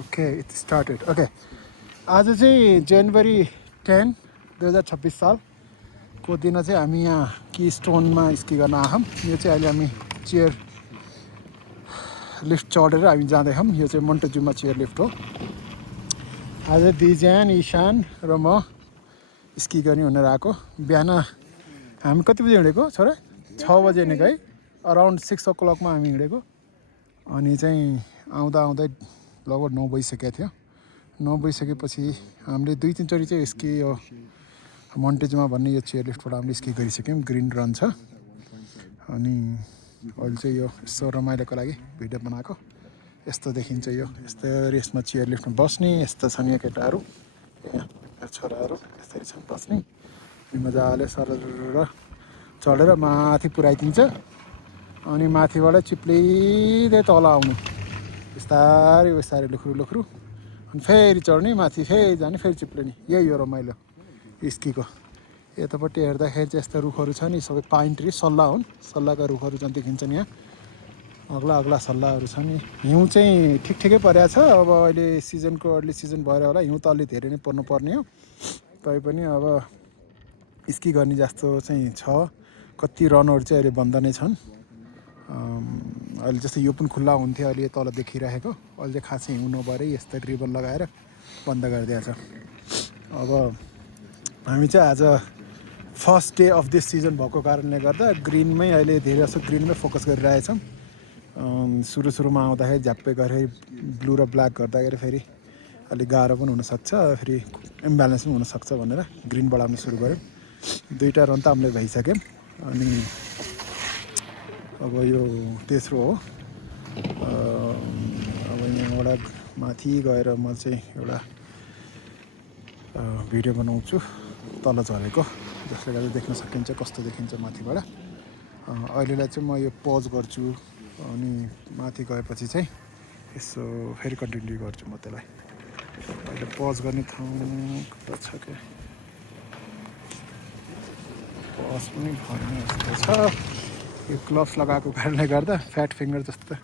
Okay it started okay आज चाहिँ जनवरी 10 2026 सालको दिन चाहिँ हामी यहाँ कि स्टोनमा स्की गर्न आयौँ यो चाहिँ अहिले हामी चेयर लिफ्ट चढेर हामी जाँदैछौँ यो चाहिँ मोन्टेजुमा चेयर लिफ्ट हो आज दिजान ईशान र म स्की गर्ने भनेर आएको बिहान हामी कति बजी हिँडेको छोरा 6 बजे हिँडेको है अराउन्ड 6 o'clock हामी हिँडेको अनि चाहिँ आउँदा आउँदै लगभग 9 बजिसकेको थियो 9 बजिसकेपछि हामीले 2-3 चोटि चाहिँ स्की यो मोन्टेजमा भन्ने यो चेयर लिफ्टबाट हामीले स्की गरिसक्यौँ ग्रिन रन छ अनि अहिले चाहिँ यो यसो रमाइलोको लागि भिडियो बनाएको यस्तो देखिन्छ यो यस्तो रेसमा चेयर लिफ्टमा बस्ने यस्तो छन् यहाँ केटाहरू छोराहरू यसरी छन् बस्ने मजाले सरर चढेर माथि पुऱ्याइदिन्छ अनि माथिबाट चिप्लिँदै तल आउनु बिस्तारै बिस्तारै लुख्रु लुख्रु अनि फेरि चढ्ने माथि फेरि जाने फेरि चिप्लिने यही हो रमाइलो स्कीको यतापट्टि हेर्दाखेरि चाहिँ यस्तो रुखहरू छ नि सबै पाइन ट्री सल्लाह हुन् सल्लाहका रुखहरू चाहिँ देखिन्छन् यहाँ अग्ला अग्ला सल्लाहहरू छ नि हिउँ चाहिँ ठिकै परेको छ अब अहिले सिजनको अर्ली सिजन भएर होला हिउँ त अलि धेरै नै पर्नुपर्ने हो तैपनि अब स्की गर्ने जस्तो चाहिँ छ कति रनहरू चाहिँ अहिले बन्द नै छन् अहिले जस्तो यो पनि खुल्ला हुन्थ्यो अहिले तल देखिरहेको अहिले चाहिँ खासै हिउँ नभएर यस्तै रिबन लगाएर बन्द गरिदिएको छ अब हामी चाहिँ आज first day of this season भएको कारणले गर्दा ग्रिनमै अहिले धेरै जस्तो ग्रिनमै फोकस गरिरहेछौँ सुरुमा आउँदाखेरि झ्याप्पै गरेर ब्लू र ब्ल्याक गर्दाखेरि फेरि अलिक गाह्रो पनि हुनसक्छ फेरि इम्ब्यालेन्स पनि हुनसक्छ भनेर ग्रिनबाट हामी सुरु गऱ्यौँ 2टा रन त हामीले भइसक्यौँ अनि अब यो तेस्रो हो अब यहाँबाट माथि गएर म चाहिँ एउटा भिडियो बनाउँछु तल झरेको जसले गर्दा देख्न सकिन्छ कस्तो देखिन्छ माथिबाट अहिलेलाई चाहिँ म यो पज गर्छु अनि माथि गएपछि चाहिँ यसो फेरि कन्टिन्यू गर्छु म त्यसलाई अहिले पज गर्ने ठाउँ कता छ क्या पज पनि भएन जस्तो छ यो ग्लोभ्स लगाएको कारणले गर्दा फ्याट फिङ्गर जस्तो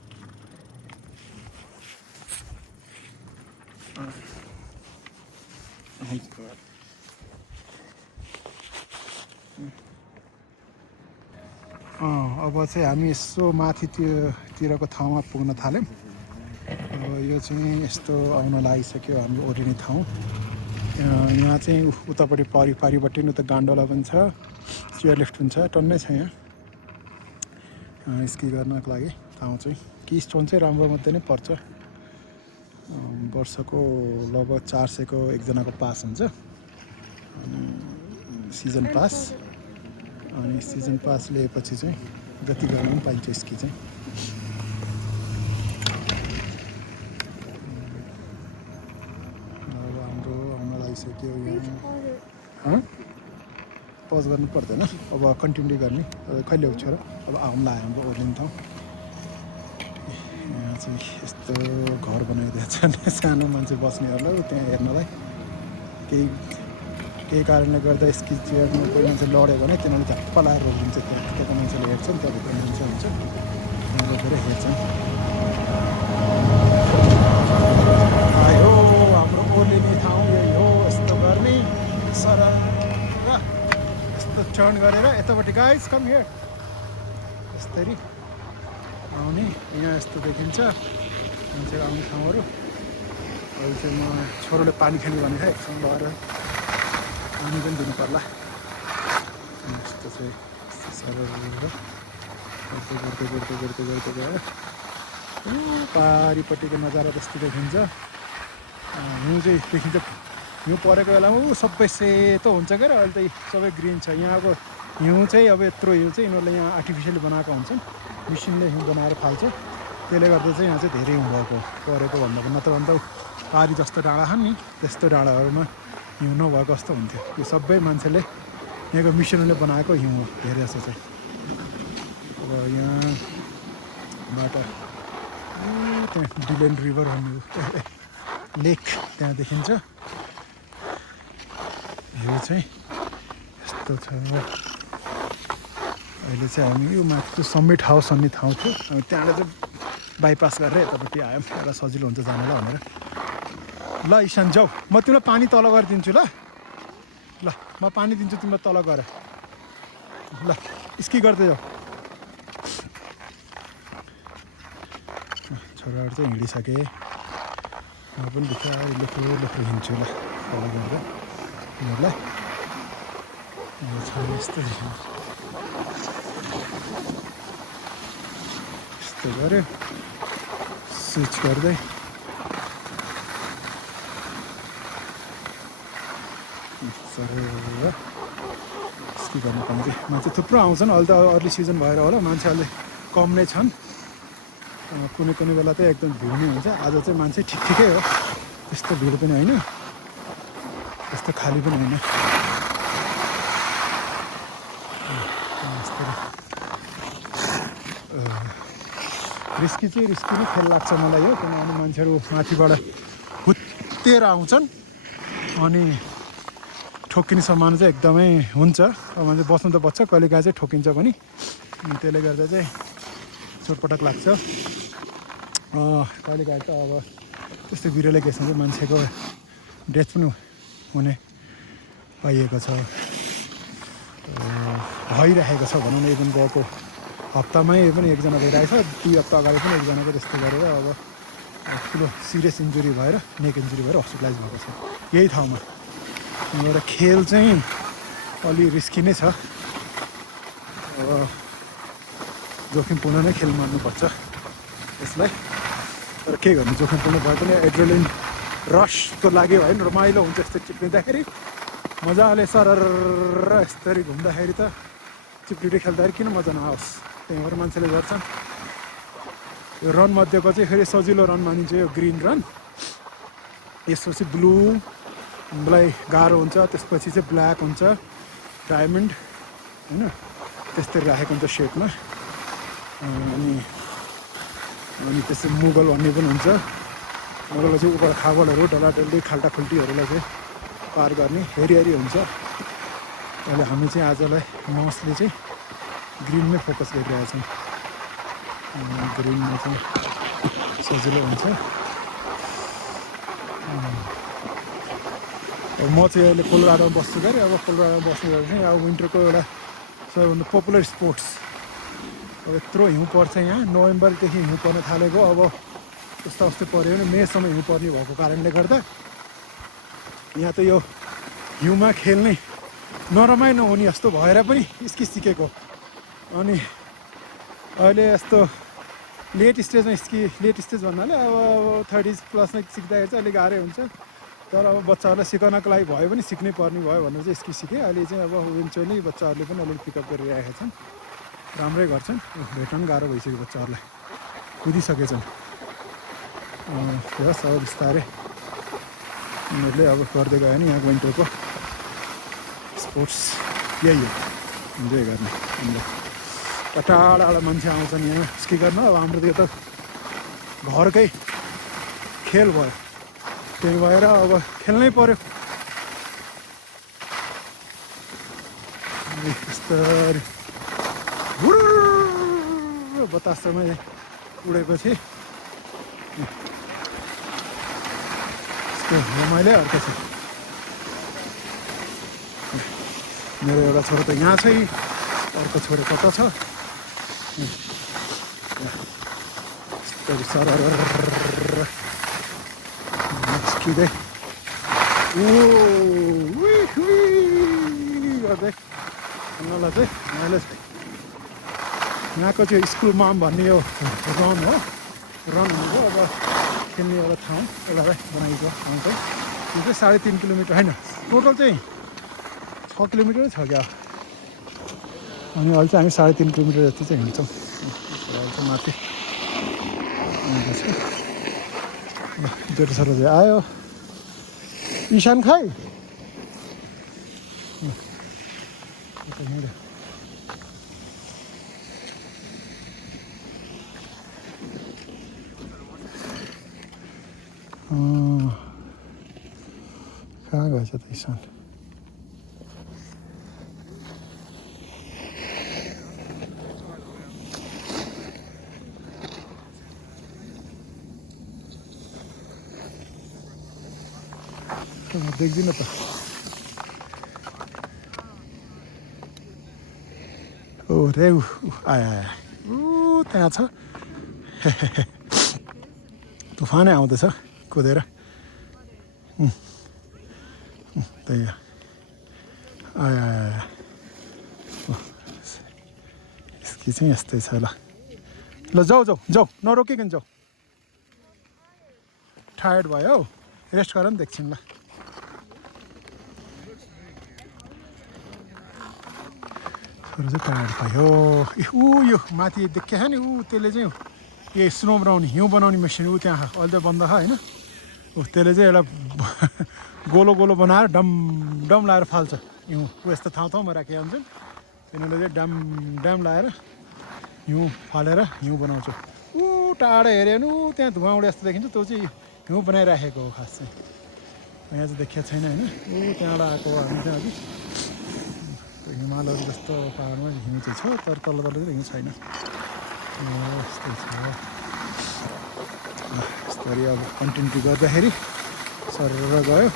अब चाहिँ हामी यसो माथितिरको ठाउँमा पुग्न थाल्यौँ अब यो चाहिँ यस्तो आउन लागिसक्यो हाम्रो ओर्लिने ठाउँ यहाँ चाहिँ उतापट्टि पारिपट्टि उता गान्डोला पनि छ चेयर लिफ्ट पनि छ टन्नै छ यहाँ स्की गर्नको लागि ठाउँ चाहिँ कि स्टोन चाहिँ राम्रो मात्रै नै पर्छ वर्षको लगभग 400को एकजनाको पास हुन्छ अनि सिजन पास अनि सिजन पास लिएपछि चाहिँ जति गर्नु पनि पाइन्छ स्की चाहिँ अब हाम्रो आउन लागिसक्यो यहाँ पज गर्नु पर्दैन अब कन्टिन्यू गर्ने कहिले हो छोरा अब आउनु लाग्यो हाम्रो ओर्लिने ठाउँ यहाँ चाहिँ यस्तो घर बनाइदिएको छ नि सानो मान्छे बस्नेहरूलाई त्यहाँ हेर्नलाई केही कारणले गर्दा स्की चेयरमा कोही मान्छे लड्यो भने तिनीहरूले झप्प लाएर रोकिदिन्छ त्यहाँको मान्छेले हेर्छन् त्यहाँभित्र मान्छे हुन्छ रोकेर हेर्छन् आयो हाम्रो ओर्लिने ठाउँ यही हो यस्तो गर्ने सरर यस्तो टर्न गरेर यतापट्टि गाइस कम हियर यस्तरी आउने यहाँ यस्तो देखिन्छ मान्छेको आउने ठाउँहरू अहिले चाहिँ म छोरोले पानी खेल्नु भनेको थिएँ एकछिन भएर पानी पनि दिनु पर्ला यस्तो चाहिँ सरर गर्दै गएर पारिपट्टिको नजारा जस्तो देखिन्छ हिउँ चाहिँ देखिन्छ हिउँ परेको बेलामा सबै सेतो हुन्छ क्या अहिले त सबै ग्रिन छ यहाँको हिउँ चाहिँ अब यत्रो हिउँ चाहिँ यिनीहरूले यहाँ आर्टिफिसियली बनाएको हुन्छन् मिसिनले हिउँ बनाएर फाल्छ त्यसले गर्दा चाहिँ यहाँ चाहिँ धेरै हिउँ भएको परेको भन्दा नत्र भने त पारी जस्तो डाँडा छन् नि त्यस्तो डाँडाहरूमा हिउँ नभएको जस्तो हुन्थ्यो यो सबै मान्छेले यहाँको मिसनले बनाएको हिउँ हो धेरै जस्तो चाहिँ अब यहाँबाट त्यहाँ डिलेन रिभर भन्ने लेक त्यहाँ देखिन्छ यो चाहिँ यस्तो छ अहिले चाहिँ हामी यो माथि चाहिँ समिट हाउस भन्ने ठाउँ थियो त्यहाँबाट चाहिँ बाइपास गरेर यतापट्टि आयौँ एउटा सजिलो हुन्छ जानलाई भनेर ल इशान जाऊ म तिमीलाई पानी तल गरिदिन्छु ल ल म पानी दिन्छु तिमीलाई तल गएर ल स्की गर्दै जाऊ छोराहरू चाहिँ हिँडिसके म पनि बिस्तारै लेख्रो हिँड्छु ल फलो गरेर तिमीहरूलाई यस्तो यस्तो गऱ्यो स्विच गर्दै सर स्की गर्नु पाउँछ मान्छे थुप्रो आउँछन् अहिले त अर्ली सिजन भएर होला मान्छे अहिले कम नै छन् कुनै कुनै बेला त एकदम भिड नै हुन्छ आज चाहिँ मान्छे ठिकै हो त्यस्तो भिड पनि होइन त्यस्तो खाली पनि होइन रिस्की चाहिँ रिस्की नै खेल लाग्छ मलाई यो किनभने मान्छेहरू माथिबाट हुत्तेर आउँछन् अनि ठोक्किने सम्भावना चाहिँ एकदमै हुन्छ अब मान्छे बस्नु त बस्छ कहिलेकाहीँ चाहिँ ठोकिन्छ पनि त्यसले गर्दा चाहिँ चोटपटक लाग्छ कहिलेकाहीँ त अब त्यस्तो बिरालो केसमा चाहिँ मान्छेको डेथ पनि हुने पाइएको छ भइरहेको छ भनौँ न इभन गएको हप्तामै पनि एकजना भइरहेछ 2 हप्ता अगाडि पनि एकजनाको त्यस्तो गरेर अब ठुलो सिरियस इन्जुरी भएर नेक इन्जुरी भएर हस्पिटलाइज भएको छ यही ठाउँमा एउटा खेल चाहिँ अलि रिस्की नै छ अब जोखिमपूर्ण नै खेल मान्नुपर्छ यसलाई तर के गर्नु जोखिमपूर्ण भए पनि एड्रेलिन रस त लाग्यो होइन रमाइलो हुन्छ यस्तो चिप्लिँदाखेरि मजाले सरर यस्तरी घुम्दाखेरि त चिप्लिटी खेल्दाखेरि किन मजा नआओस् त्यही भएर मान्छेले गर्छन् यो रन मध्येको चाहिँ फेरि सजिलो रन मानिन्छ यो ग्रिन रन यसपछि ब्लूलाई गाह्रो हुन्छ त्यसपछि चाहिँ ब्ल्याक हुन्छ डायमन्ड होइन त्यस्तरी राखेको हुन्छ सेपमा अनि त्यसै मुगल भन्ने पनि हुन्छ मुगललाई चाहिँ उबाट खाबलहरू डल्लाडल्ली खाल्टाखुल्टीहरूलाई चाहिँ पार गर्ने हेरी हुन्छ अहिले हामी चाहिँ आजलाई मोस्टली चाहिँ ग्रिनमै फोकस गरिरहेछौँ ग्रिनमा चाहिँ सजिलो हुन्छ म चाहिँ अहिले कोलोराडोमा बस्छु गरे अब कोलोराडोमा बस्नु गएर चाहिँ अब विन्टरको एउटा सबैभन्दा पपुलर स्पोर्ट्स अब यत्रो हिउँ पर्छ यहाँ नोभेम्बरदेखि हिउँ पर्न थालेको अब यस्तो अस्ति पऱ्यो भने मेसम्म हिउँ पर्ने भएको कारणले गर्दा यहाँ त यो हिउँमा खेल्ने नरमाइलो हुने जस्तो भएर पनि स्की सिकेको अनि अहिले यस्तो लेट स्टेज भन्नाले अब 30s प्लसमा सिक्दाखेरि चाहिँ अलिक गाह्रै हुन्छ तर अब बच्चाहरूलाई सिकाउनको लागि भयो भने सिक्नै पर्ने भयो भनेर चाहिँ स्की सिकेँ अहिले चाहिँ अब इभेन्चुअली बच्चाहरूले पनि अलिक पिकअप गरिरहेका छन् राम्रै गर्छन् भेट्न पनि गाह्रो भइसक्यो बच्चाहरूलाई कुदिसकेछन् बस अब बिस्तारै उनीहरूले अब गर्दै गयो भने यहाँको विन्टरको स्पोर्ट्स यही हो इन्जोय गर्ने हामीलाई टाढा मान्छे आउँछन् यहाँ स्की गर्न अब हाम्रो त्यो त घरकै खेल भयो त्यही भएर अब खेल्नै पर्यो बिस्तारै बतासमा उडेपछि यस्तो रमाइलो अर्को छ मेरो एउटा छोरो त यहाँ छ अर्को छोरो कता छ सरर निस्किँदै गर्दै उनीहरूलाई चाहिँ मैले यहाँको चाहिँ स्कुल मम भन्ने यो रन हो रन भनेको अब खेल्ने एउटा ठाउँ एउटा बनाइएको ठाउँ चाहिँ त्यो चाहिँ 3.5 किलोमिटर होइन टोटल चाहिँ 6 किलोमिटरै छ क्या अनि अहिले चाहिँ हामी 3.5 किलोमिटर जति चाहिँ हिँड्छौँ अहिले चाहिँ माथि जेठो छोरो चाहिँ आयो इशान खाइ कहाँ गएछ त इशान देख्दिनँ त ओ रे आया आया त्यहाँ छ तुफानै आउँदैछ कुदेर त्यही आया आया स्की चाहिँ यस्तै छ ल जाऊ जाऊ जाऊ नरोकिकन जाऊ टायर्ड भयो हौ रेस्ट गर नि त एकछिन ल छोरो चाहिँ टायर्ड भयो यो माथि देखेछ नि त्यसले चाहिँ यो स्नो बनाउने हिउँ बनाउने मेसिन त्यहाँ अहिले त बन्द छ होइन त्यसले चाहिँ एउटा गोलो गोलो बनाएर डम डम लाएर फाल्छ हिउँ यस्तो ठाउँ ठाउँमा राखेका हुन्छन् तिनीहरूले चाहिँ डम डम लाएर हिउँ फालेर हिउँ बनाउँछ टाढा हेऱ्यो भने त्यहाँ धुवा उडे जस्तो देखिन्छ त्यो चाहिँ हिउँ बनाइराखेको हो खास चाहिँ यहाँ चाहिँ देखिएको छैन होइन त्यहाँबाट आएको हामी चाहिँ अघि हिमालहरू जस्तो पाहाडमा हिउँ चाहिँ छ तर तल्लो तल्लो चाहिँ हिउँ छैन यस्तै छ यस्तरी अब कन्टिन्यू गर्दाखेरि सरर गयो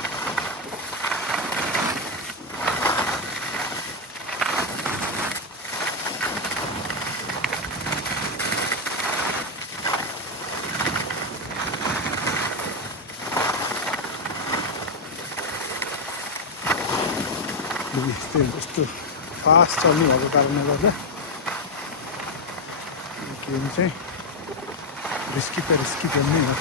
यस्तो फास्ट चल्ने भएको कारणले गर्दा गेम चाहिँ रिस्की गेम नै हो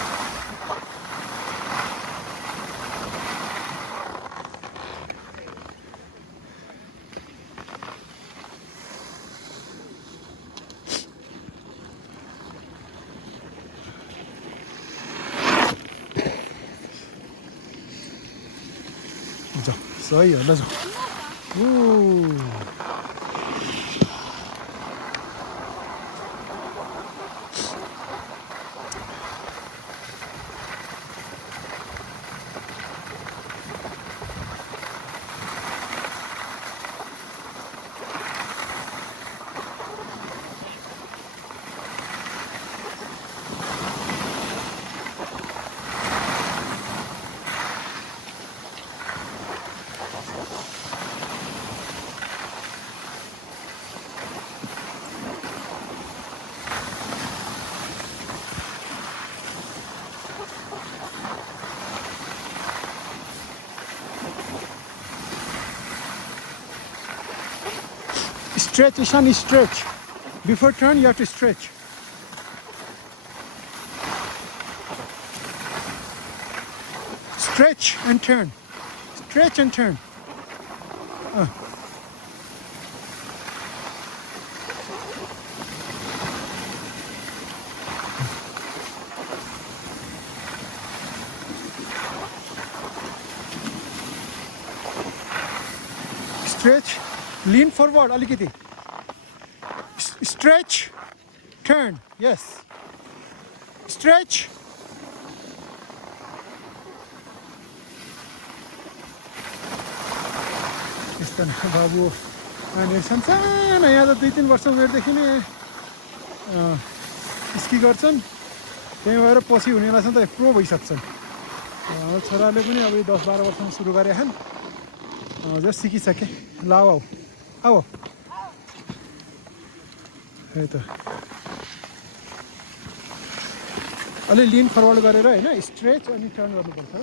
जाऊ सही हो ल जाऊ Stretch, Ishan, stretch. Before turn, you have to stretch. Stretch and turn. Stretch and turn. Stretch. Lean forward, alikiti. Stretch, turn, yes. Stretch. यस्तो बाबु नानीहरू सानसानो यहाँ त 2-3 वर्ष उमेरदेखि नै स्की गर्छन् त्यही भएर पछि हुनेलाई चाहिँ त प्रो भइसक्छन् छोराले पनि अब 10-12 वर्षमा सुरु गरेछन् जस्ट सिकिसके ल आऊ आऊ त्यही त अलि लिन फरवर्ड गरेर होइन स्ट्रेच अनि टर्न गर्नुपर्छ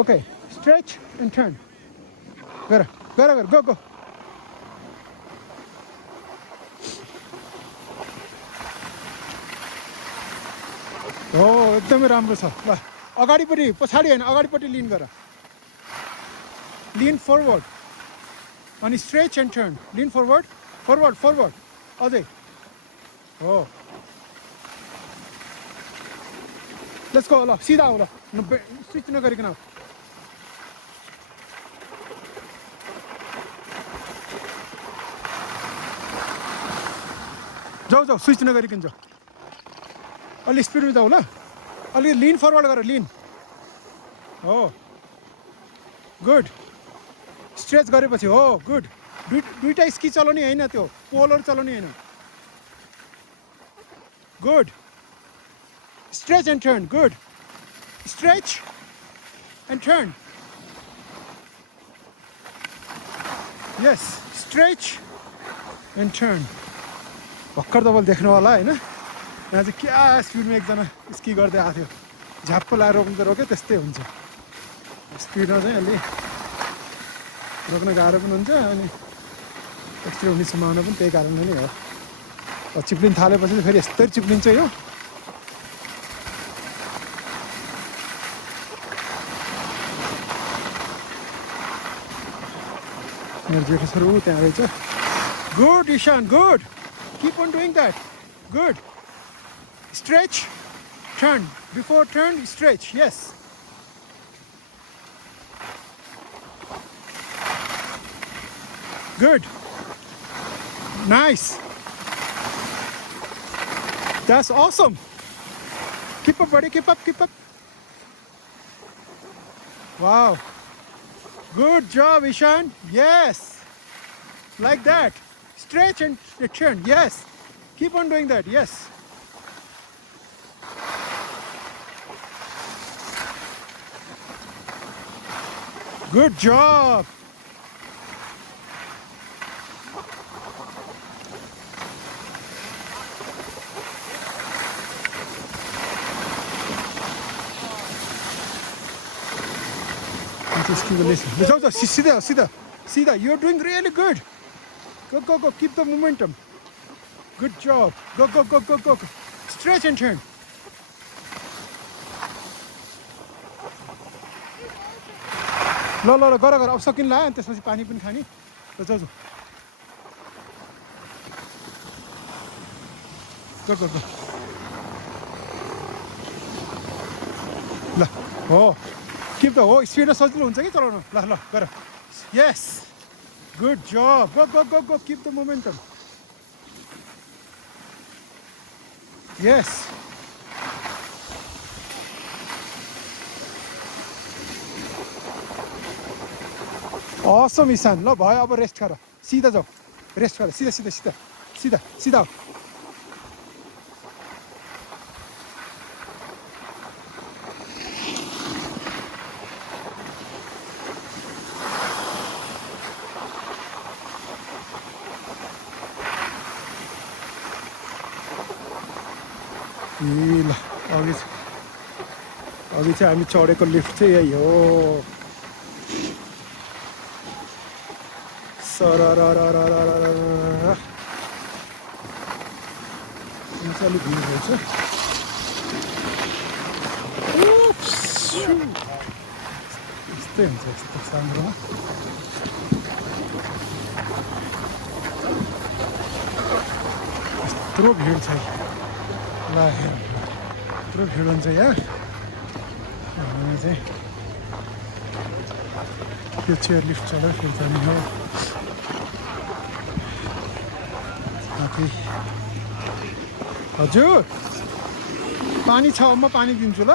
ओके स्ट्रेच एन्ड टर्न गर गर गर गो गो हो एकदमै राम्रो छ ल अगाडिपट्टि पछाडि होइन अगाडिपट्टि लिन गर लिन फरवर्ड अनि स्ट्रेच एन्ड टर्न लिन फरवर्ड फरवर्ड फरवर्ड अझै हो लेट्स गो ल सिधा आऊ ल स्विच नगरिकन आऊ जाऊ जाऊ स्विच नगरिकन जाऊ अलि स्पिडमा जाऊ ल अलि लिन फरवर्ड गर लिन हो गुड स्ट्रेच गरेपछि हो गुड दुईटा स्की चलाउने होइन त्यो पोलहरू चलाउने होइन good stretch and turn good stretch and turn. Yes, stretch and turn. भर्खर तपाईँले देख्नु होला हैन, यहाँ चाहिँ क्या स्पिडमा एकजना स्की गर्दै आएको थियो, झ्याप्प लाएर रोक्नु त रोक्यो, त्यस्तै हुन्छ। स्पिडमा चाहिँ अलि रोक्न गाह्रो पनि हुन्छ अनि एक्सिडेन्ट हुने सम्भावना पनि त्यही कारणले नै हो। चिप्लिन थालेपछि फेरि यस्तै चिप्लिन्छ यो। मेरो जेठो त्यहाँ रहेछ। Good Ishan, good, keep on doing that. Good. Stretch, turn. Before turn, stretch. Yes. Good. Nice. That's awesome. Keep up, buddy. Keep up, keep up. Wow. Good job, Ishan. Yes. Like that. Stretch and turn. Yes. Keep on doing that. Yes. Good job. Just keep listening. Sida. You're doing really good. Go. Keep the momentum. Good job. Go. Stretch and turn. ल गर अब सकिन ला अनि त्यसपछि पानी पनि खानी। ल जाऊ go ल हो keep the हो स्पिड सजिलो हुन्छ कि चलाउन। ल गर। Yes, good job. Go. Keep the momentum. Yes. Awesome, Ishan. ल भयो अब रेस्ट गर, सिधा जाऊ, रेस्ट गर, सिधा। ल अघि चाहिँ हामी चढेको लिफ्ट चाहिँ यही हो। यहाँ चाहिँ अलिक भिड रहेछ। यस्तै हुन्छ यस्तो सानोमा। यत्रो भिड छ ल, यत्रो भिड हुन्छ यहाँ। हामी चाहिँ यो चेयर लिफ्ट चलाएर फेरि जाने हो। हजुर पानी छ, म पानी दिन्छु ल।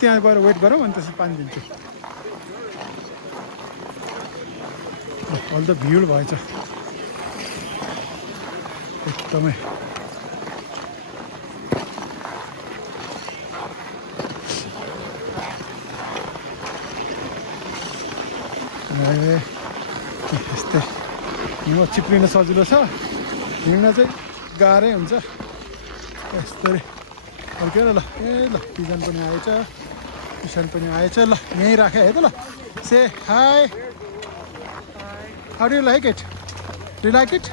त्यहाँ गएर वेट गरौँ अनि त्यसपछि पानी दिन्छु। अहिले त भिड भएछ एकदमै। यस्तै हिउँ चिप्लिन सजिलो छ, हिँड्न चाहिँ गाह्रै हुन्छ। यस्तै फर्केर ल ल पिजन पनि आएछ, ईशान पनि आएछ। ल यहीँ राखेँ है त। ल से high, how do you like it? Do you like it?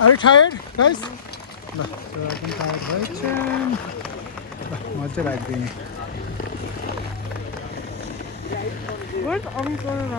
Are you tired, guys? ल पनि टायर्ड भएछ। ल म चाहिँ राखिदिएँ।